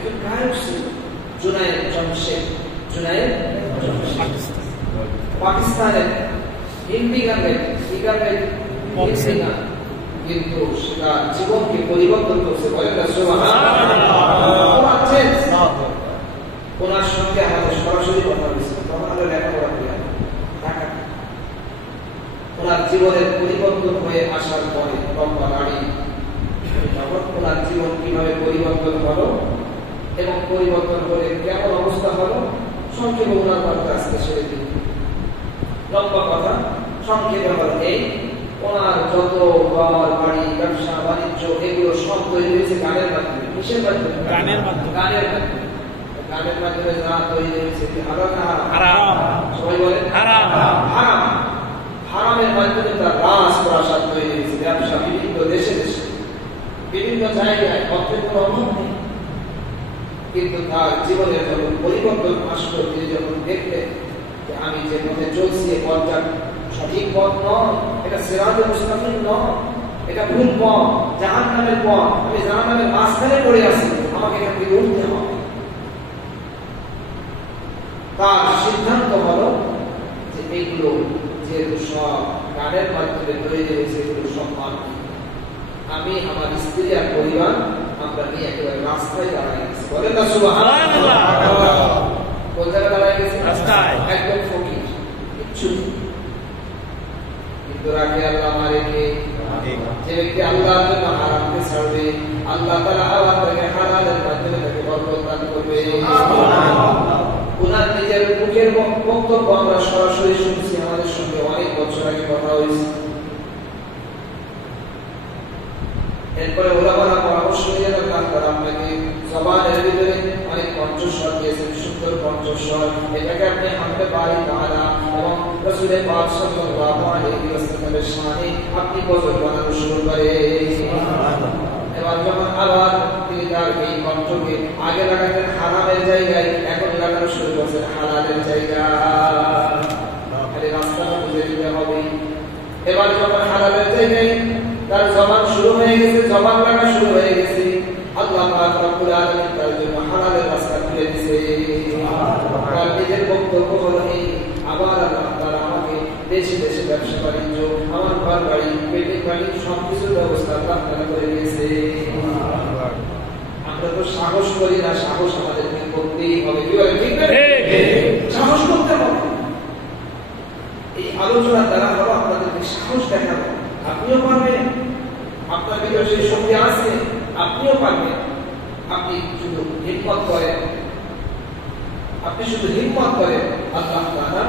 একজন গায়ক ছিল জুনায়েদ জামশেদ, জুনায়েদ পাকিস্তানের হিন্দি গানের কিন্তু সেটা জীবনকে পরিবর্তন করছে। বলেন না সুবহানাল্লাহ। ওনার সঙ্গে আমাদের সরাসরি কথা হয়েছে, তখন আমরা লেখাপড়া করি টাকা। ওনার জীবনের পরিবর্তন হয়ে আসার পরে লম্বা দাড়ি, তখন ওনার জীবন কিভাবে পরিবর্তন হলো এবং পরিবর্তন করে কেমন অবস্থা হলো সংক্ষেপে ওনার কথা আজকে সেরে দিন। লম্বা কথা সংক্ষেপে হলো এই, ওনার যত ঘর বাড়ি ব্যবসা বাণিজ্য এগুলো সব তৈরি হয়েছে গানের মাধ্যমে। কিসের মাধ্যমে? গানের মাধ্যমে। গানের মাধ্যমে যা তৈরি হয়েছে কি হারাম না হারাম? সবাই বলেন হারাম। হারাম, হারামের মাধ্যমে তার রাজপ্রাসাদ তৈরি হয়েছে, ব্যবসা বিভিন্ন দেশে দেশে বিভিন্ন জায়গায়, অর্থের কোনো অভাব নেই। কিন্তু তার জীবনের যখন পরিবর্তন আসলো, তিনি যখন দেখলেন যে আমি যে পথে চলছি এ পথটা সঠিক পথ নয়, এটা সিরাতুল মুস্তাকিম নয়, এটা ভুল পথ, জাহান্নামের পথ, আমি জাহান্নামের মাঝখানে পড়ে আছি, আমাকে এখান থেকে উঠতে হবে। তার সিদ্ধান্ত হলো যে এইগুলো যেহেতু সব গানের মাধ্যমে তৈরি হয়েছে, এগুলো সব মানব, আমি আমার স্ত্রী আর পরিবার আমরা নিয়ে একেবারে রাস্তায় দাঁড়াই গেছি। বলেন না সুবহানাল্লাহ। কোন জায়গায় দাঁড়াই গেছি? রাস্তায়, একদম ফকির, কিচ্ছু কিন্তু রাখে আল্লাহ মারেকে। যে ব্যক্তি আল্লাহর জন্য হারামকে ছাড়বে, আল্লাহ তাআলা আল্লাহ তাকে হালালের মাধ্যমে তাকে বরকত দান করবে। ওনার নিজের মুখের বক্তব্য আমরা সরাসরি শুনছি, আমাদের সঙ্গে অনেক বছর আগে কথা হয়েছে। এরপরে ওলামারা পরামর্শ দিয়ে তারা আপনাকে জবানের ভিতরে অনেক কণ্ঠস্বর দিয়েছেন, সুন্দর কণ্ঠস্বর, এটাকে আপনি হামদে বারি তাআলা এবং রাসূল পাক সাল্লাল্লাহু আলাইহি ওয়াসাল্লামের শানে আপনি গজল বানানো শুরু করেন। এবার যখন আবার তিনি তার এই কণ্ঠকে আগে লাগাতেন হারামের জায়গায়, এখন লাগানো শুরু করছেন হালালের জায়গায়। খালি রাস্তাটা বুঝে দিতে হবে। এবার যখন হালালের জায়গায় তার জবান শুরু হয়ে গেছে, জবান লাগা শুরু হয়ে গেছে, আল্লাহ পাক রব্বুল আলামিন তার জন্য হালালের রাস্তা খুলে দিয়েছে। তার নিজের বক্তব্য হলো এই, আবার আল্লাহ তাআলা আমাকে দেশে দেশে ব্যবসা বাণিজ্য, আমার ঘর বাড়ি, পেটের বাড়ি সবকিছুর ব্যবস্থা আল্লাহ তাআলা করে দিয়েছে। আমরা তো সাহস করি না, সাহস আমাদেরকে করতেই হবে। কি বলেন? ঠিক না? সাহস করতে হবে। এই আলোচনার দ্বারা হলো আপনাদেরকে সাহস দেখাবো, আপনিও পারবেন, আপনার ভিতরে সেই শক্তি আছে, আপনিও পারবেন। আপনি শুধু হিম্মত করেন, আল্লাহ তাআলা